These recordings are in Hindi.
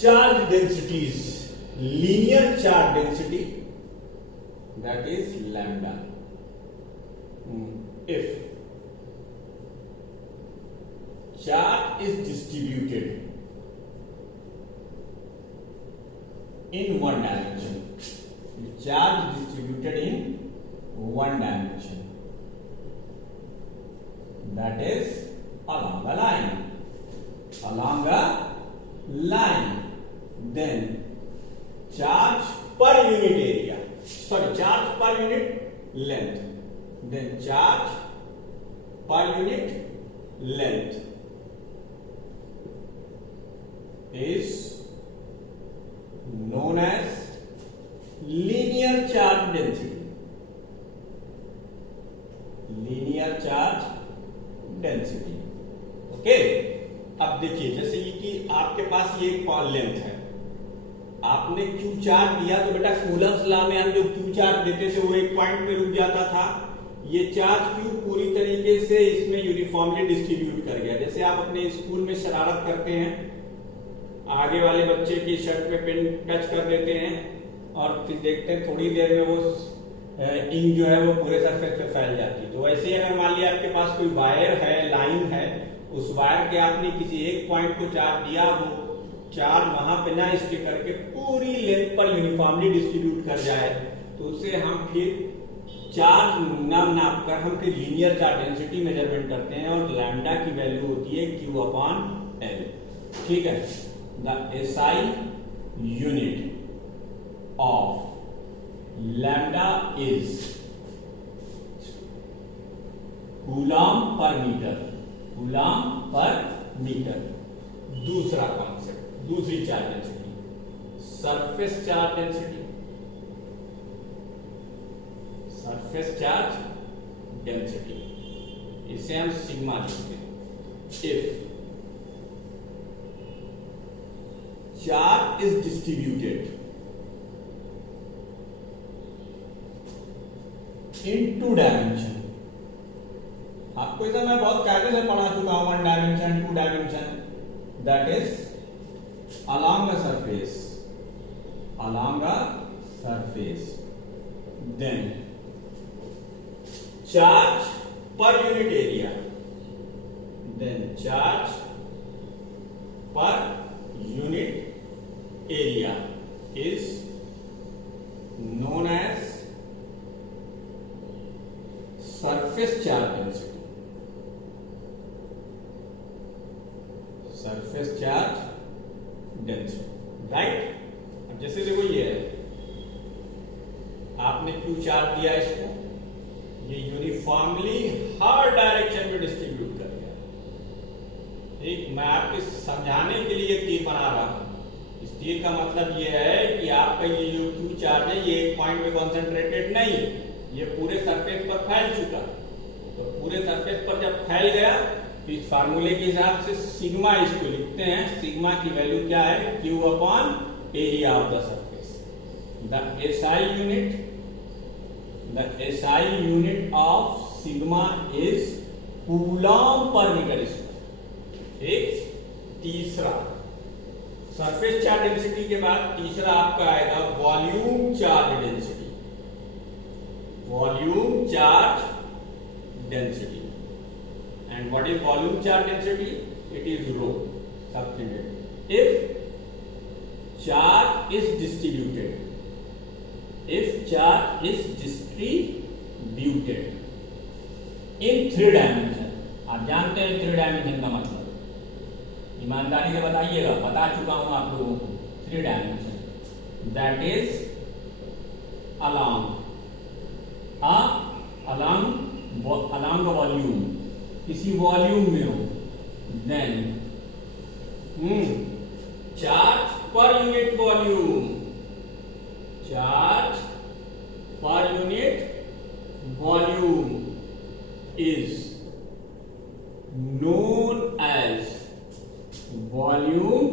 charge densities, linear charge density, that is lambda. If charge is distributed in one dimension, charge is distributed in one dimension, that is along a line, then charge per unit area, charge per unit length, then charge per unit length is known as linear charge density. Linear charge density. Okay, अब देखिए जैसे ये कि आपके पास ये एक लेंथ है, आपने क्यू चार्ज दिया तो बेटा कूलम्स लॉ में हम जो क्यू चार्ज देते थे वो एक पॉइंट पे रुक जाता था। ये चार्ज क्यू पूरी तरीके से इसमें यूनिफॉर्मली डिस्ट्रीब्यूट कर गया। जैसे आप अपने स्कूल में शरारत करते हैं, आगे वाले बच्चे की शर्ट पे पेन टच कर देते हैं और फिर देखते हैं थोड़ी देर में वो इंक जो है वो पूरे सरफेस पे फैल जाती है। तो वैसे ही अगर मान लिया आपके पास कोई वायर है, लाइन है, उस वायर के आपने किसी एक पॉइंट को चार्ज दिया, वो चार्ज वहां पे ना स्टे करके पूरी लेंथ पर यूनिफॉर्मली डिस्ट्रीब्यूट कर जाए, तो उसे हम फिर चार्ज नाप कर हम फिर लीनियर चार्ज डेंसिटी मेजरमेंट करते हैं और लैम्डा की वैल्यू होती है Q अपॉन L। ठीक है, the SI unit of lambda is coulomb per metre, coulomb per metre. दूसरा कॉन्सेप्ट, दूसरी charge density, surface charge density, surface charge density, इसे हम सिग्मा लिखते हैं। If charge is distributed in two dimension, आपको इसे मैं बहुत कायदे से पढ़ा चुका हूं, one dimension, two dimension, that is along a surface, along a surface, then charge per unit area, then charge per unit area is known as surface charge density, surface charge density, right. अब जैसे देखो ये है, आपने क्यू चार्ज दिया इसको, ये यूनिफॉर्मली हर डायरेक्शन में डिस्ट्रीब्यूट कर गया। ठीक, मैं आपके समझाने के लिए तीर बना रहा हूं। इस तीर का मतलब ये है कि आपका ये जो क्यू चार्ज है ये एक पॉइंट पे कॉन्सेंट्रेटेड नहीं, ये पूरे सरफेस पर फैल चुका। तो पूरे सरफेस पर जब फैल गया तो इस फार्मूले के हिसाब से सिग्मा इसको लिखते हैं। सिग्मा की वैल्यू क्या है? Q upon area of the surface. The SI unit of sigma is coulomb per metre square. एक तीसरा सरफेस चार्ज डेंसिटी के बाद तीसरा आपका आएगा volume charge density, volume charge density. And what is volume charge density? It is rho, subtended. If charge is distributed, if charge is distributed in 3 dimension, आप जानते हैं 3 dimension का मतलब, ईमानदारी से बताइएगा, बता चुका हूं आप लोगों को। 3 dimension, that is along the volume, किसी वॉल्यूम में हो, then charge per unit volume, charge per unit volume is known as volume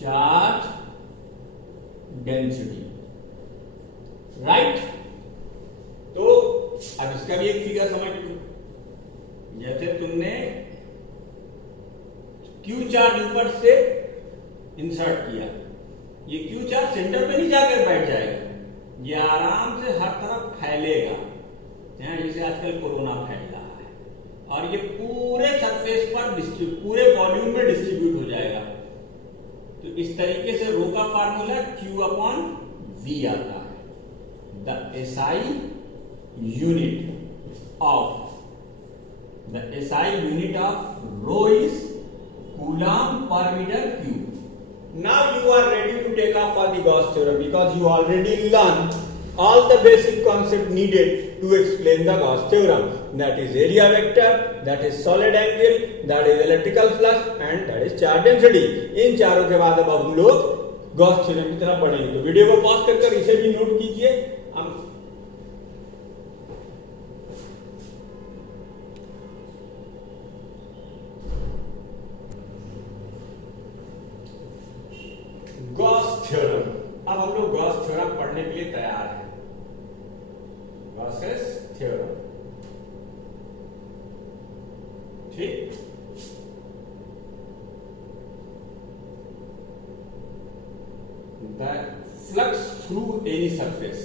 charge density, right. तो अब इसका भी एक फिगर समझ लो। जैसे तुमने क्यू चार्ज ऊपर से इंसर्ट किया, ये क्यू चार्ज सेंटर पे नहीं जाकर बैठ जाएगा, ये आराम से हर तरफ फैलेगा, जैसे आजकल कोरोना फैल रहा है, और ये पूरे सरफेस पर पूरे वॉल्यूम में डिस्ट्रीब्यूट हो जाएगा। तो इस तरीके से रो का फार्मूला Q अपॉन V आता है। The SI unit of rho is coulomb per metre cube. Now you are ready to take up for the Gauss theorem because you already learned all the basic concept needed to explain the Gauss theorem. That is area vector, that is solid angle, that is electrical flux and that is charge density. इन चारों के बाद अब हम लोग Gauss theorem की तरफ बढ़ेंगे। तो वीडियो को पॉज कर इसे भी नोट कीजिए। हम गॉस थ्योरम, अब हम लोग गॉस थ्योरम पढ़ने के लिए तैयार हैं। गॉसेस थ्योरम, ठीक। The flux through any surface,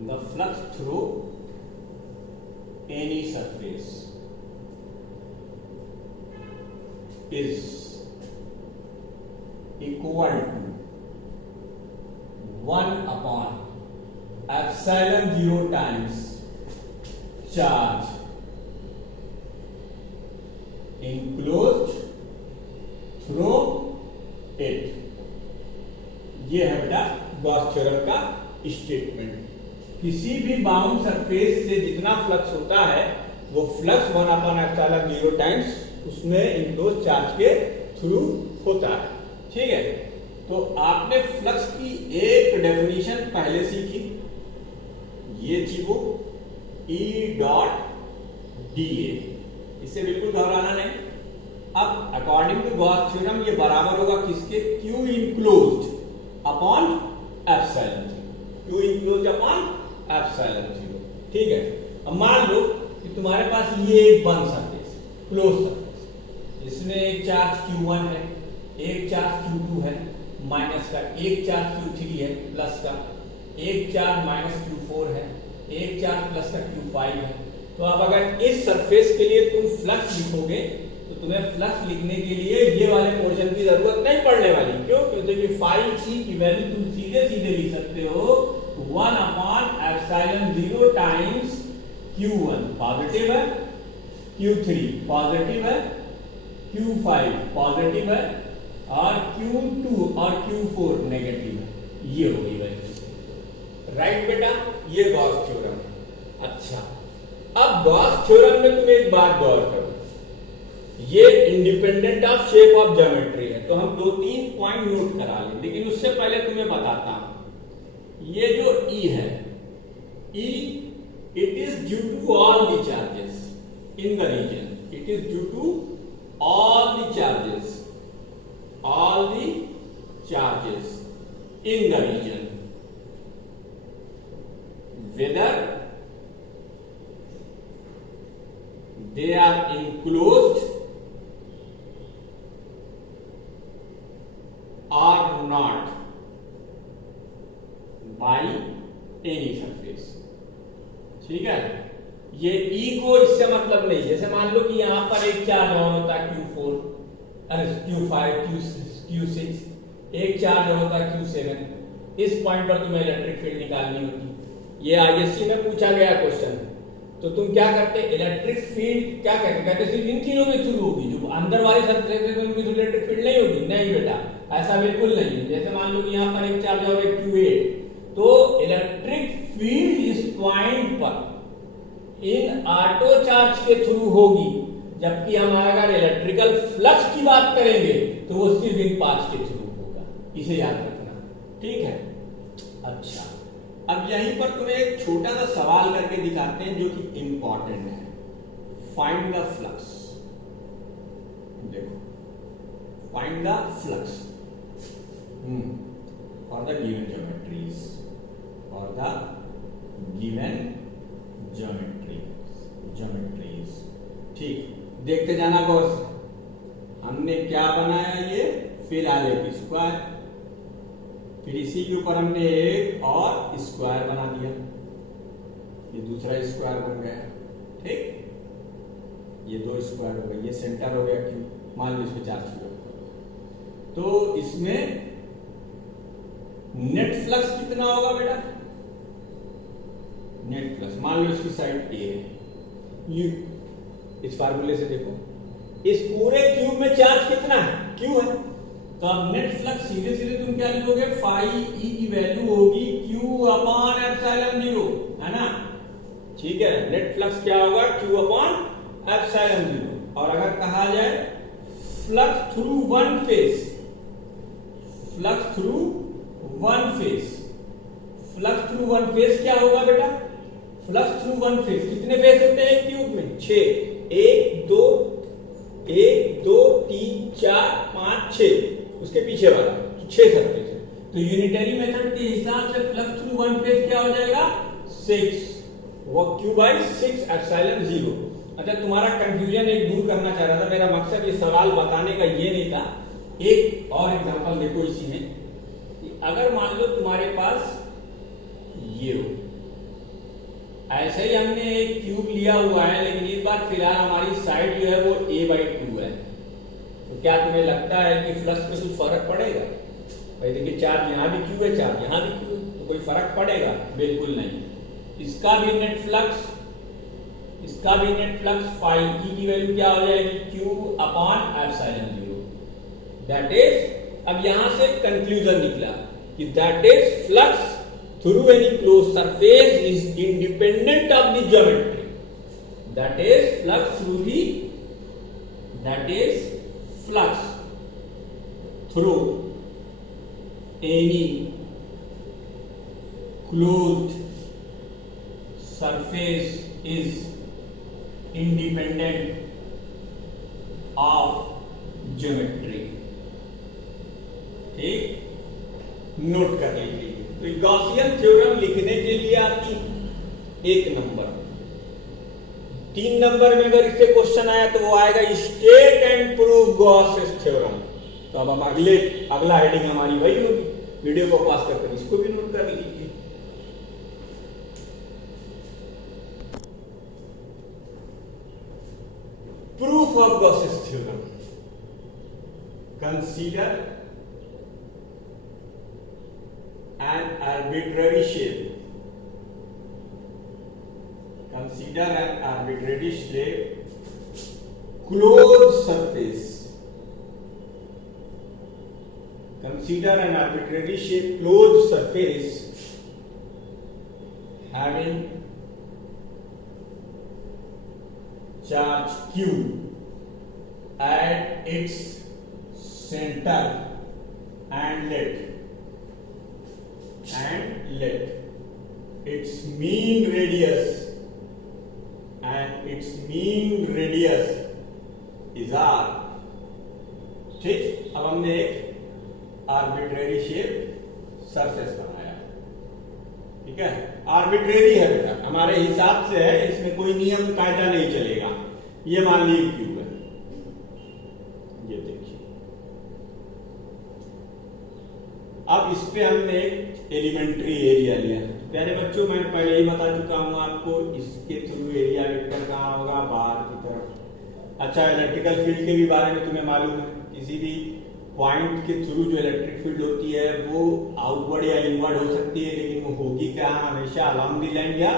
the flux through any surface is equal to 1 upon epsilon 0 times charge enclosed through it। ये है बेटा गॉस थ्योरम का स्टेटमेंट। किसी भी बाउंड सरफेस से जितना फ्लक्स होता है वो फ्लक्स 1 अपॉन epsilon 0 टाइम्स उसमें इनक्लोज चार्ज के थ्रू होता है, ठीक है। तो आपने फ्लक्स की एक डेफिनेशन पहले सीखी, ये थी वो E डॉट dA, इससे बिल्कुल घबराना नहीं। अब अकॉर्डिंग टू गॉस थ्योरम ये बराबर होगा किसके, Q enclosed upon epsilon 0, Q enclosed upon epsilon 0, ठीक है। अब मान लो कि तुम्हारे पास ये एक बंद सरफेस, क्लोज सरफेस, इसमें एक चार्ज Q1 है, एक चार्ज Q2 है माइनस का, एक चार्ज Q3 है प्लस का, एक चार्ज माइनस Q4 है, एक चार्ज प्लस का Q5 है। तो अब अगर इस सरफेस के लिए तुम फ्लक्स लिखोगे तो तुम्हें फ्लक्स लिखने के लिए ये वाले पोर्शन की जरूरत नहीं पड़ने वाली। क्यों? क्योंकि फाई सी की वैल्यू तुम सीधे सीधे लिख सकते हो 1 upon epsilon 0 times Q1 positive है, Q3 पॉजिटिव है, Q5 पॉजिटिव है और Q2 और Q4 नेगेटिव है। ये होगी वैल्यू, राइट बेटा, ये गॉस थ्योरम। अच्छा, अब गॉस थ्योरम में तुम एक बात गौर करो, ये independent of shape of geometry है। तो हम 2-3 पॉइंट नोट करा लें, लेकिन उससे पहले तुम्हें बताता हूं, ये जो E है, E it is due to all the charges in the region, it is due to all the charges in the region, whether they are enclosed or not by any surface, ठीक है। ये E को इससे मतलब नहीं, जैसे मान लो कि यहां पर एक चार्ज और होता है Q4, अरे Q5, Q6, एक चार्ज और होता है Q7, इस पॉइंट पर तुम्हें इलेक्ट्रिक फील्ड निकालनी होती। ये आईएससी में पूछा गया क्वेश्चन, तो तुम क्या करते, इलेक्ट्रिक फील्ड क्या कहते सिर्फ इन तीनों के थ्रू होगी, जो अंदर वाली सरफेस है उनकी इलेक्ट्रिक फील्ड नहीं होगी। नहीं बेटा, ऐसा बिल्कुल नहीं है। जैसे मान लो कि यहाँ पर एक चार्ज और एक Q8, तो इलेक्ट्रिक फील्ड इस पॉइंट पर इन ऑटो चार्ज के थ्रू होगी, जबकि हम अगर इलेक्ट्रिकल फ्लक्स की बात करेंगे तो वो सिर्फ इन पाथ के थ्रू होगा। इसे याद रखना, ठीक है। अच्छा, अब यहीं पर तुम्हें एक छोटा सा सवाल करके दिखाते हैं जो कि इंपॉर्टेंट है। फाइंड द फ्लक्स, देखो, find the flux for the given geometries, for the given geometries, ठीक। देखते जाना गौर से, हम हमने क्या बनाया, ये फिलहाल एक स्क्वायर, फिर इसी के ऊपर हमने एक और स्क्वायर बना दिया, ये दूसरा स्क्वायर बन गया। ठीक, ये दो स्क्वायर हो गए, ये सेंटर हो गया क्यों, मान लो इसमें 4 क्यूब। तो इसमें नेट फ्लक्स कितना होगा बेटा, नेट फ्लक्स मान लो इसकी साइड ए है, यू इस फार्मूले से देखो इस पूरे क्यूब में चार्ज कितना है, क्यू है। तो अब नेट फ्लक्स सीधे सीधे तुम क्या लिखोगे, फाई ई की वैल्यू होगी क्यू अपॉन एप्सिलॉन 0, है ना। ठीक है, नेट फ्लक्स क्या होगा, क्यू अपॉन एप्सिलॉन 0। और अगर कहा जाए flux through one face, flux through one face, flux through one face क्या होगा बेटा, फ्लक्स थ्रू वन फेस कितने फेस होते हैं क्यूब में, 6, 1 2 3 4 5 6, उसके पीछे वाला 6 सरफेस है। तो यूनिटरी मेथड के हिसाब से फ्लक्स थ्रू वन फेस क्या हो जाएगा, 6, वो क्यू बाई 6 एप्सिलॉन 0। अच्छा, तुम्हारा कंफ्यूजन एक दूर करना चाह रहा था, मेरा मकसद ये सवाल बताने का ये नहीं था। एक और एग्जांपल देखो इसी में, कि अगर मान लो तुम्हारे पास ये हो, ऐसे ही हमने एक क्यूब लिया हुआ है, लेकिन इस बार फिलहाल हमारी साइड जो है वो a/2 है, तो क्या तुम्हें लगता है कि फ्लक्स में कुछ फर्क पड़ेगा? भाई देखिए, चार्ज यहाँ भी क्यू है, चार्ज यहाँ भी क्यू है, तो कोई फर्क पड़ेगा? बिल्कुल नहीं। इसका भी नेट फ्लक्स, इसका भी नेट फ्लक्स फाई ई की वैल्यू क्या हो जाएगी, Q upon epsilon 0। That is, अब यहां से कंक्लूजन निकला कि that is flux through any closed surface is independent of the geometry. That is flux through the, that is flux through any closed surface is independent of geometry. ठीक, नोट कर लीजिए। तो गॉसियन थ्योरम लिखने के लिए आपकी 1 नंबर, 3 नंबर में अगर इससे क्वेश्चन आया तो वो आएगा state and prove Gaussian theorem. तो अब हम अगला हेडिंग हमारी वही होगी। वीडियो को पास करके इसको भी नोट कर लीजिए। Proof of Gaussian theorem, consider an arbitrary shape, consider an arbitrary shape closed surface, consider an arbitrary shape closed surface having charge q at its center and let its mean radius is r। ठीक, अब हमने एक आर्बिट्रेरी शेप सरफेस बनाया। ठीक है, आर्बिट्रेरी है बेटा, हमारे हिसाब से है, इसमें कोई नियम कायदा नहीं चलेगा। ये मान लीजिए क्यूब है, ये देखिए। अब इस पे हमने एक एलिमेंट्री एरिया लिया। प्यारे बच्चों, मैं पहले ही बता चुका हूं आपको, इसके थ्रू एरिया वेक्टर कहां होगा, बाहर की तरफ। अच्छा, इलेक्ट्रिकल फील्ड के भी बारे में तुम्हें मालूम है, किसी भी पॉइंट के थ्रू जो इलेक्ट्रिक फील्ड होती है वो आउटवर्ड या इनवर्ड हो सकती है, लेकिन वो होगी क्या, हमेशा अलोंग द लाइन या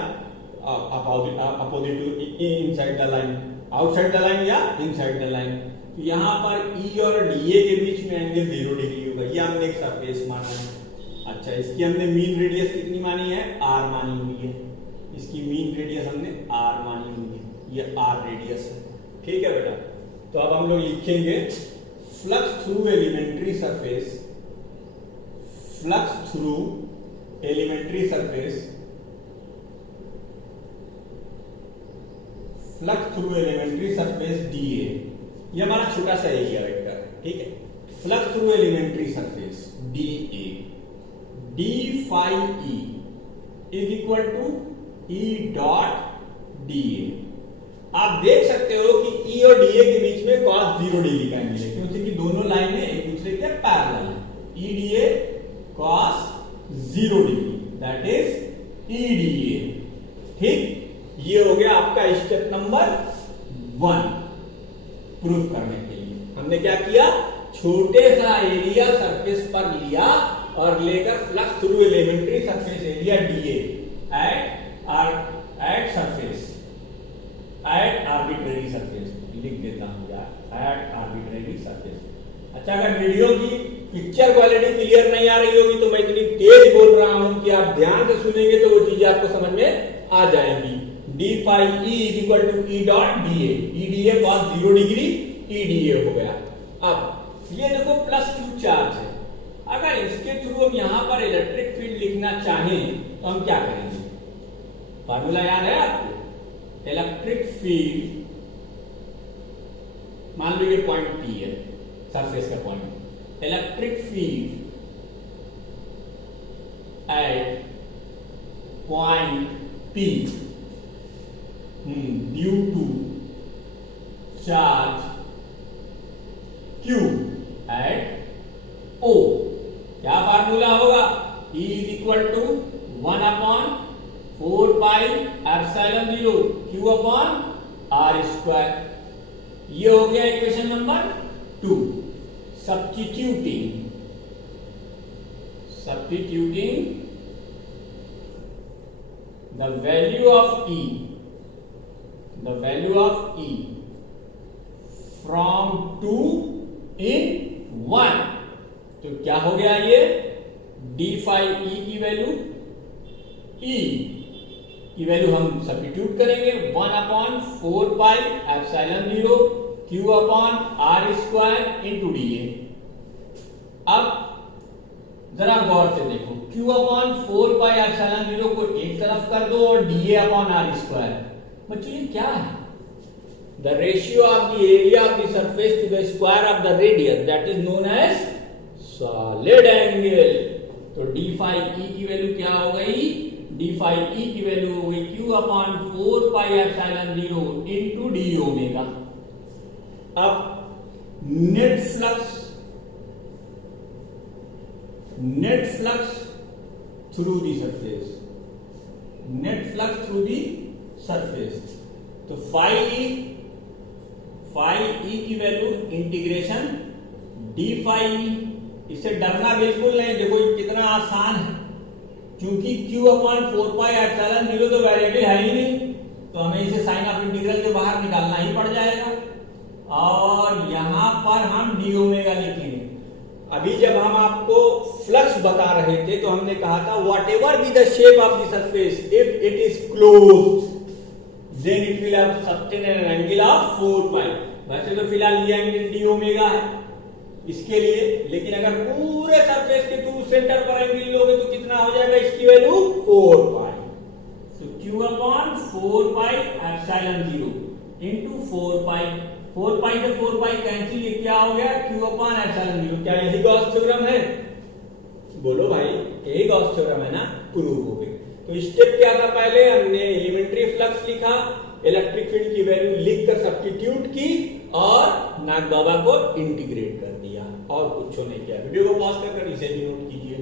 opposite to inside the line, outside the line या इनसाइड द लाइन। तो यहाँ पर ई और डीए के बीच में एंगल 0 डिग्री होगा। ये हमने एक सरफेस माना है। अच्छा, इसकी हमने मीन रेडियस कितनी मानी है, आर मानी हुई है। इसकी मीन रेडियस हमने आर मानी हुई है, ये आर रेडियस है। ठीक है बेटा, तो अब हम लोग लिखेंगे flux through elementary surface, flux through elementary surface, flux through elementary surface d A. ये हमारा छोटा सा एरिया वेक्टर है। ठीक है, flux through elementary surface d A, d phi E is equal to E dot d A. आप देख सकते हो कि ई और डीए के बीच में cos 0 डिग्री का एंगल है, क्योंकि दोनों लाइनें एक दूसरे के पैरेलल हैं। E d A cos 0 degree, that is E d A. ठीक, ये हो गया आपका स्टेप नंबर 1 प्रूफ करने के लिए। हमने क्या किया, छोटे सा एरिया सरफेस पर लिया और लेकर flux through elementary surface area d A at surface at arbitrary surface, लिख देता हूं यार, एट आर्बिट्रेरी सरफेस। अच्छा, अगर वीडियो की पिक्चर क्वालिटी क्लियर नहीं आ रही होगी तो मैं इतनी तेज बोल रहा हूं कि आप ध्यान से सुनेंगे तो वो चीजें आपको समझ में आ जाएंगी। D phi E equal to E dot d A cos 0 degree E d A हो गया। अब ये देखो प्लस क्यू चार्ज है, अगर इसके थ्रू हम यहां पर इलेक्ट्रिक फील्ड लिखना चाहें तो हम क्या करेंगे? फार्मूला याद है आपको? इलेक्ट्रिक फील्ड, मान लो ये पॉइंट पी है, सरफेस का point, electric field at point P due to charge Q at O। क्या फार्मूला होगा? E is equal to 1/4 pi epsilon 0 Q upon R square. ये हो गया equation number 2। Substituting the value of E from 2 in 1, तो क्या हो गया ये? डी फाई ई की वैल्यू हम सब्स्टिट्यूट करेंगे 1/4 pi epsilon 0 Q upon R square into D A. अब जरा गौर से देखो, Q अपॉन 4 पाई एप्सिलॉन 0 को एक तरफ कर दो और d A upon R square. बच्चों ये क्या है? The ratio of the area of the surface to the square of the radius, that is known as solid angle। तो d phi e की वैल्यू क्या हो गई? d phi e की वैल्यू हो गई Q upon 4 pi epsilon 0 into d omega. अब net flux through the surface, तो फाई ई की value integration d phi E. इससे डरना बिल्कुल नहीं, देखो कितना आसान है, क्योंकि Q अपॉन 4 पाई एप्सिलॉन 0 तो वेरिएबल है ही नहीं, तो हमें इसे साइन ऑफ इंटीग्रल के बाहर निकालना ही पड़ जाएगा और यहां पर हम डी ओमेगा लिखेंगे। अभी जब हम आपको फ्लक्स बता रहे थे तो हमने कहा था what ever be the shape of the surface, if it is closed then it will have sustain an angle of 4 पाई। वैसे तो फिलहाल ये एंगल डी ओमेगा है इसके लिए, लेकिन अगर पूरे सरफेस के थ्रू सेंटर पर एंगल लोगे तो कितना हो जाएगा? इसकी वैल्यू 4 पाई। तो Q upon 4 pi epsilon 0 into 4 पाई। 4 पाई से 4 पाई कैंसिल, ये क्या हो गया? Q upon epsilon 0। क्या यही गॉस थ्योरम है? बोलो भाई, यही गॉस थ्योरम है ना? प्रूव हो गई। तो स्टेप क्या था? पहले हमने एलिमेंट्री फ्लक्स लिखा, इलेक्ट्रिक फील्ड की वैल्यू लिखकर सब्स्टिट्यूट की और नाग बाबा को इंटीग्रेट कर दिया और कुछ नहीं किया। वीडियो को पॉज कर इसे भी नोट कीजिए।